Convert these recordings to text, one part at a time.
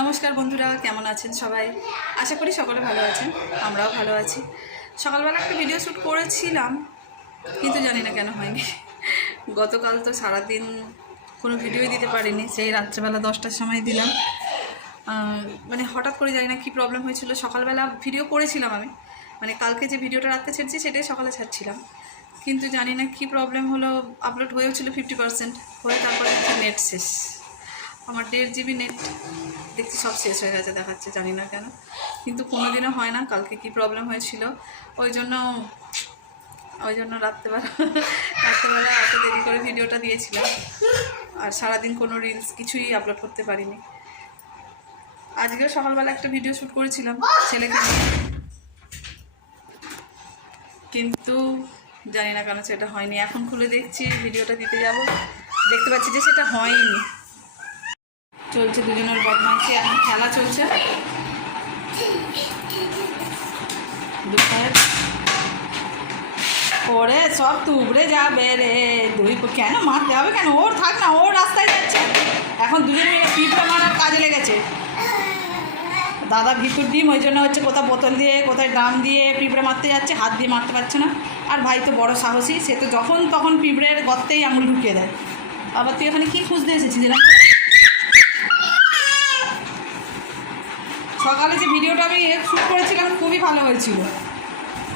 নমস্কার বন্ধুরা, কেমন আছেন সবাই? আশা করি সকলে ভালো আছেন, আমরাও ভালো আছি। সকালবেলা একটা ভিডিও শ্যুট করেছিলাম, কিন্তু জানি না কেন হয়নি। গতকাল তো সারাদিন কোনো ভিডিওই দিতে পারিনি, সেই রাত্রেবেলা দশটার সময় দিলাম। মানে হঠাৎ করে জানি না কী প্রবলেম হয়েছিল। সকালবেলা ভিডিও করেছিলাম আমি। মানে কালকে যে ভিডিওটা রাত্রে ছেড়েছি, সেটাই সকালে ছাড়ছিলাম। কিন্তু জানি না কী প্রবলেম হলো আপলোড হয়েও ছিল ফিফটি পার্সেন্ট হয়ে তারপরে নেট শেষ। আমার দেড় জিবি নেট দেখছি সব শেষ হয়ে গেছে, দেখাচ্ছে, জানি না কেন। কিন্তু কোনোদিনও হয় না, কালকে কি প্রবলেম হয়েছিল। ওই জন্য ওই জন্য রাত্রেবেলা রাত্রেবেলা এত দেরি করে ভিডিওটা দিয়েছিলাম। আর সারাদিন কোনো রিলস কিছুই আপলোড করতে পারিনি। আজকেও সকালবেলা একটা ভিডিও শ্যুট করেছিলাম, ছেলেকে কিন্তু জানি না কেন সেটা হয়নি। এখন খুলে দেখছি ভিডিওটা দিতে যাব। দেখতে পাচ্ছি যে সেটা হয়নি। চলছে, দুজনের বদমাইশি এখন খেলা চলছে। ওরে সব তুবড়ে যাবে রে। দুই কেন মারতে হবে কেন? ওর থাক না ওর রাস্তায় যাচ্ছে। এখন দুজন মিলে মারার কাজে লেগেছে। দাদা ভিতর ডিম, ওই জন্য হচ্ছে কোথাও বোতল দিয়ে, কোথায় ড্রাম দিয়ে পিঁপড়ে মারতে যাচ্ছে, হাত দিয়ে মারতে পারছে না। আর ভাই তো বড় সাহসী, সে তো যখন তখন পিঁপড়ের গর্তেই আঙুল ঢুকিয়ে দেয়। আবার তুই এখানে কী খুঁজতে এসেছিস এরকম করে? সকালে যে ভিডিওটা আমি শ্যুট করেছিলাম খুবই ভালো হয়েছিল।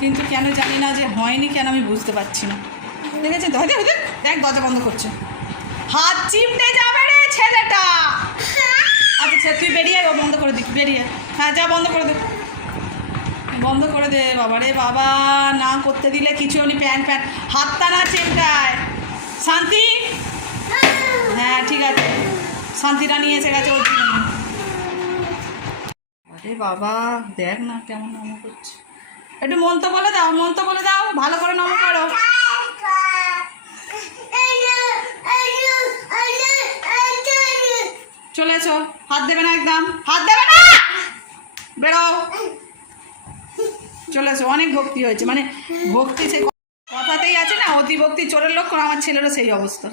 কিন্তু কেন জানি না যে হয়নি, কেন আমি বুঝতে পারছি না। দেখেছেন তো? হয়তো দেখ, দরজা বন্ধ করছে। হাত চিমটে যাবে রে ছেলেটা! আচ্ছা তুই বেরিয়ে ও বন্ধ করে দিক, বেরিয়ে হ্যাঁ যা, বন্ধ করে দে। বন্ধ করে দে, বাবা রে বাবা, না করতে দিলে কিছু হলি প্যান প্যান। হাতটা না চেমটায়। শান্তি? হ্যাঁ ঠিক আছে। শান্তিটা নিয়ে এসে গেছে ওর জন্য আরে বাবা, দেখ না কেমন নম করছে। একটু মন তো বলে দাও মন তো বলে দাও, ভালো করে নম করো। চলে এসো, হাত দেবে না একদম, হাত দেবে না! বেরো চলে এসো, অনেক ভক্তি হয়েছে মানে ভক্তি সে কথাতেই আছে না, অতি ভক্তি, চোরের লক্ষণ, আমার ছেলেরও সেই অবস্থা।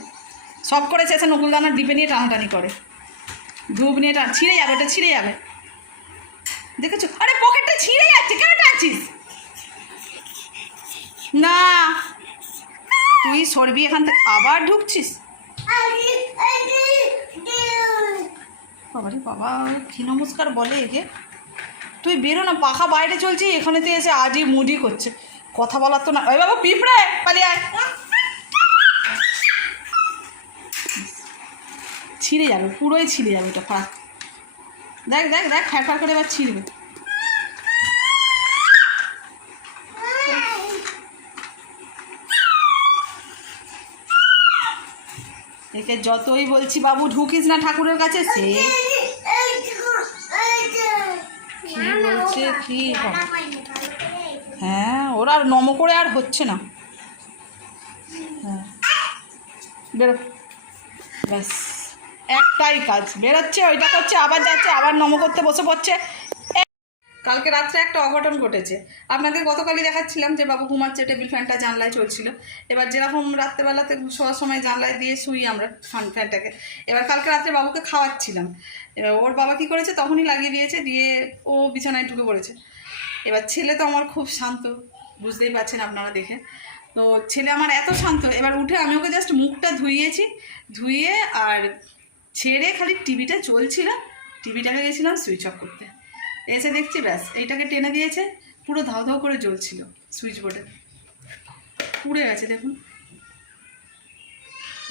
সব করে শেষে নকুলদানার ডিপে নিয়ে টানাটানি করে। ধূপ নিয়ে টান, ছিঁড়ে যাবে, ওটা ছিঁড়ে যাবে। দেখেছ? আরে পকেটটা ছিঁড়ে যাচ্ছে, কেন টানছিস? না। তুই সরবি এখান থেকে, আবার ঢুকছিস? বাবারে বাবা, কি নমস্কার বলে একে? তুই বেরো না, পাখা বাইরে চলছে, এখানেতে এসে আজই মুডি করছে। কথা বলার তো না। ওই বাবা, পিঁপড়ে, পালিয়ে আয়। ছিঁড়ে যাবে, পুরোই ছিঁড়ে যাবে ওটা, ফাঁক। দেখ দেখ দেখ ফ্যাট ফ্যাট করে এবার ছিঁড়বে একে যতই বলছি বাবু ঢুকিস না ঠাকুরের কাছে সে কি বলছে কি? হ্যাঁ ওরা আর নম করে আর হচ্ছে না। হ্যাঁ। বেরো। ব্যাস। একটাই কাজ। বেরোচ্ছে, ওইটা করছে, আবার যাচ্ছে, আবার নম করতে বসে পড়ছে। কালকে রাত্রে একটা অঘটন ঘটেছে। আপনাদের গতকালই দেখাচ্ছিলাম যে বাবু ঘুমাচ্ছে, টেবিল ফ্যানটা জানলায় চলছিল। এবার যেরকম রাত্রেবেলাতে শোয়ার সময় জানলায় দিয়ে শুই আমরা ফ্যান, ফ্যানটাকে। এবার কালকে রাত্রে বাবুকে খাওয়াচ্ছিলাম। এবার ওর বাবা কি করেছে? তখনই লাগিয়ে দিয়েছে, দিয়ে ও বিছানায় ঢুকে পড়েছে। এবার ছেলে তো আমার খুব শান্ত, বুঝতেই পারছেন আপনারা দেখে। তো ছেলে আমার এত শান্ত, এবার উঠে আমি ওকে জাস্ট মুখটা ধুইয়েছি, ধুইয়ে আর ছেড়ে খালি টিভিটা চলছিল, টিভিটাকে গেছিলাম সুইচ অফ করতে। এসে দেখছি ব্যাস, এইটাকে টেনে দিয়েছে, পুরো ধাও ধাও করে জ্বলছিল সুইচ বোর্ডে পুড়ে গেছে, দেখুন।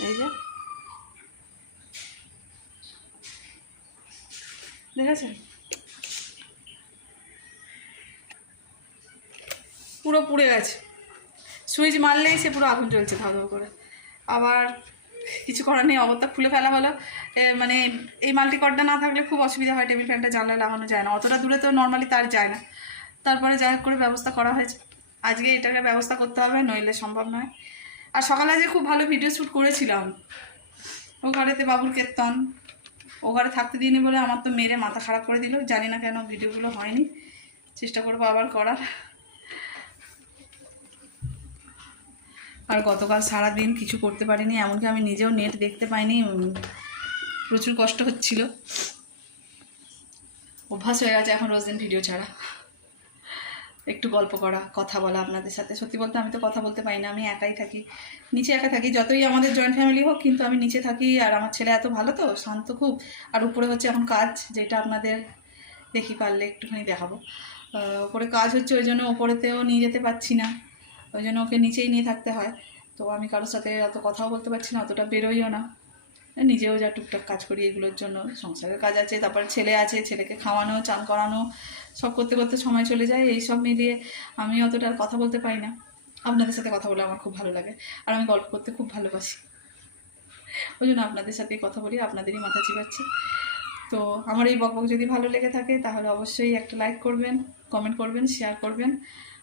এই যে। দেখেছেন? পুরো পুড়ে গেছে। সুইচ মারলেই সে পুরো আগুন জ্বলছে ধাও ধাও করে। আবার কিছু করার নেই, অগত্যা খুলে ফেলা হলো। মানে এই মাল্টিকর্ডটা না থাকলে খুব অসুবিধা হয়, টেবিল ফ্যানটা জানলায় লাগানো যায় না। অতটা দূরে তো নর্মালি তার যায় না। তারপরে যাই করে ব্যবস্থা করা হয়েছে। আজকে এটাকে ব্যবস্থা করতে হবে, নইলে সম্ভব নয়। আর সকালে আজকে খুব ভালো ভিডিও শ্যুট করেছিলাম। ও ঘরেতে বাবুর কীর্তন। ও ঘরে থাকতে দিইনি বলে আমার তো মেরে মাথা খারাপ করে দিল। জানি না কেন ভিডিওগুলো হয়নি। চেষ্টা করব আবার করার। আর গতকাল সারা দিন কিছু করতে পারিনি, এমনকি আমি নিজেও নেট দেখতে পাইনি প্রচুর কষ্ট হচ্ছিল। অভ্যাস হয়ে গেছে এখন রোজ দিন ভিডিও ছাড়া। একটু গল্প করা, কথা বলা আপনাদের সাথে। সত্যি বলতে আমি তো কথা বলতে পারি না, আমি একাই থাকি, নিচে একা থাকি, যতই আমাদের জয়েন্ট ফ্যামিলি হোক, কিন্তু আমি নিচে থাকি আর আমার ছেলে এত ভালো তো, শান্ত খুব। আর উপরে হচ্ছে এখন কাজ, যেটা আপনাদের দেখি পারলে একটুখানি দেখাবো। ওপরে কাজ হচ্ছে, ওই জন্য ওপরেতেও নিয়ে যেতে পারছি না। ওই জন্য ওকে নিচেই নিয়ে থাকতে হয়। তো আমি কারোর সাথে অত কথাও বলতে পারছি না, অতটা বেরোইও না। নিজেও যা টুকটাক কাজ করি এগুলোর জন্য। সংসারের কাজ আছে, তারপর ছেলে আছে, ছেলেকে খাওয়ানো, চান করানো, সব করতে করতে সময় চলে যায়। এই সব মিলিয়ে আমি অতটা আর কথা বলতে পারি না। আপনাদের সাথে কথা বলে আমার খুব ভালো লাগে। আর আমি গল্প করতে খুব ভালোবাসি। ওই জন্য আপনাদের সাথেই কথা বলি, আপনাদেরই মাথা চিবাচ্ছি। তো আমার এই বকবক যদি ভালো লেগে থাকে, তাহলে অবশ্যই একটা লাইক করবেন কমেন্ট করবেন শেয়ার করবেন।